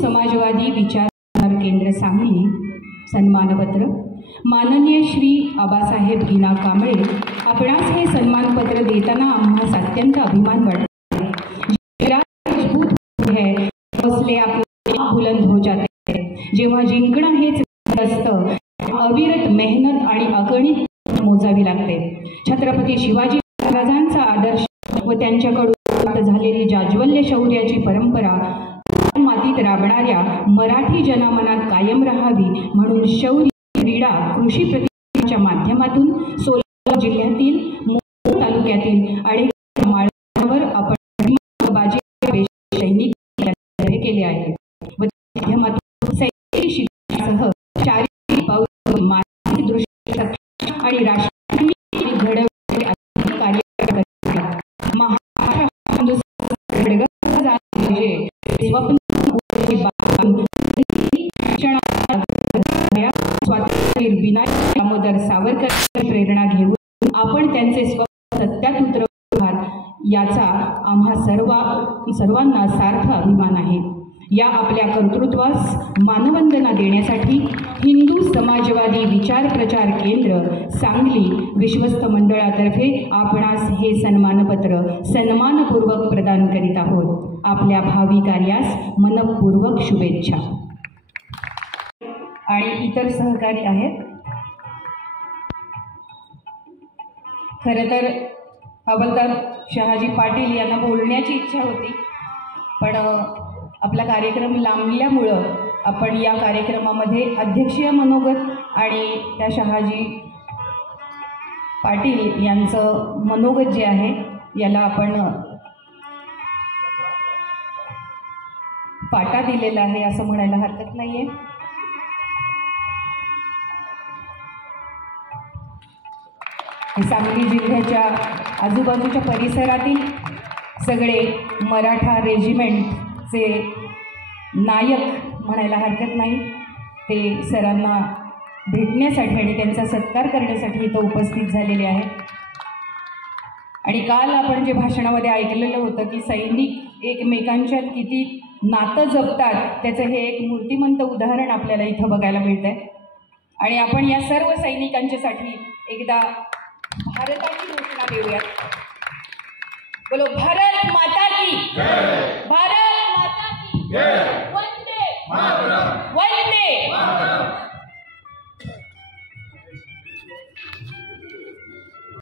समाजवादी विचार केंद्र सांगली सन्मानपत्र माननीय श्री आबासाहेब गिना कांबळे, आपणास हे सन्मानपत्र देताना आम्हास अत्यंत अभिमान वाटतो है, हौसले आपले बुलंद हो जाते हैं। जेव्हा जिंकणं हेच असतं, अविरत मेहनत आणि अगणित मोजावी लागते। छत्रपती शिवाजी महाराजांचा आदर्श व त्यांच्याकडून प्राप्त झालेली जाज्वल्य शौर्याची परंपरा मातीत राबणाऱ्या मराठी जनामनात कायम राहावी म्हणून शौर्य, क्रीडा, कृषी प्रतिष्ठानच्या माध्यमातून सोलापूर जिल्ह्यातील मोहोळ तालुक्यातील अनेक माळावर आपण बाजी सैनिक केले आहे व माध्यमातून सैनिक शिक्षणासह शारीरिक, बौद्धिक, मानसिक दृष्ट्या आणि राष्ट्रीय घडवण्याचे कार्य करतात। महाराष्ट्र स्वप्न स्वातंत्र्यवीर विनायक दामोदर सावरकर प्रेरणा घेऊन आपण त्यांचे स्वप्न सत्यात उतरवणार याचा आम्हा सर्वांना सार्थ अभिमान आहे। या आपल्या कर्तृत्वास मानवंदना देण्यासाठी हिंदू समाजवादी विचार प्रचार केंद्र सांगली विश्वस्त मंडळातर्फे आपणास हे सन्मानपत्र सन्मानपूर्वक प्रदान करीत आहोत। आपल्या भावी कार्यास मनपूर्वक शुभेच्छा। आणि इतर सहकारी आहेत। खरं तर हवालदार शहाजी पाटील यांना बोलण्याची इच्छा होती, पण आपला कार्यक्रम लांबल्यामुळं आपण या कार्यक्रमामध्ये अध्यक्षीय मनोगत आणि त्या शहाजी पाटील यांचं मनोगत जे आहे याला आपण पाटा दिलेला आहे असं म्हणायला हरकत नाही आहे। सांगली जिल्ह्याच्या आजूबाजूच्या परिसरातील सगळे मराठा रेजिमेंटचे नायक म्हणायला हरकत नाही, ते सरांना भेटण्यासाठी आणि त्यांचा सत्कार करण्यासाठी इथं उपस्थित झालेले आहेत। आणि काल आपण जे भाषणामध्ये ऐकलेलं होतं की सैनिक एकमेकांच्यात किती नातं जपतात, त्याचं हे एक मूर्तिमंत उदाहरण आपल्याला इथं बघायला मिळतंय। आणि आपण या सर्व सैनिकांच्यासाठी एकदा भारताची घोषणा देऊयात। बोलो भारत माता की जय।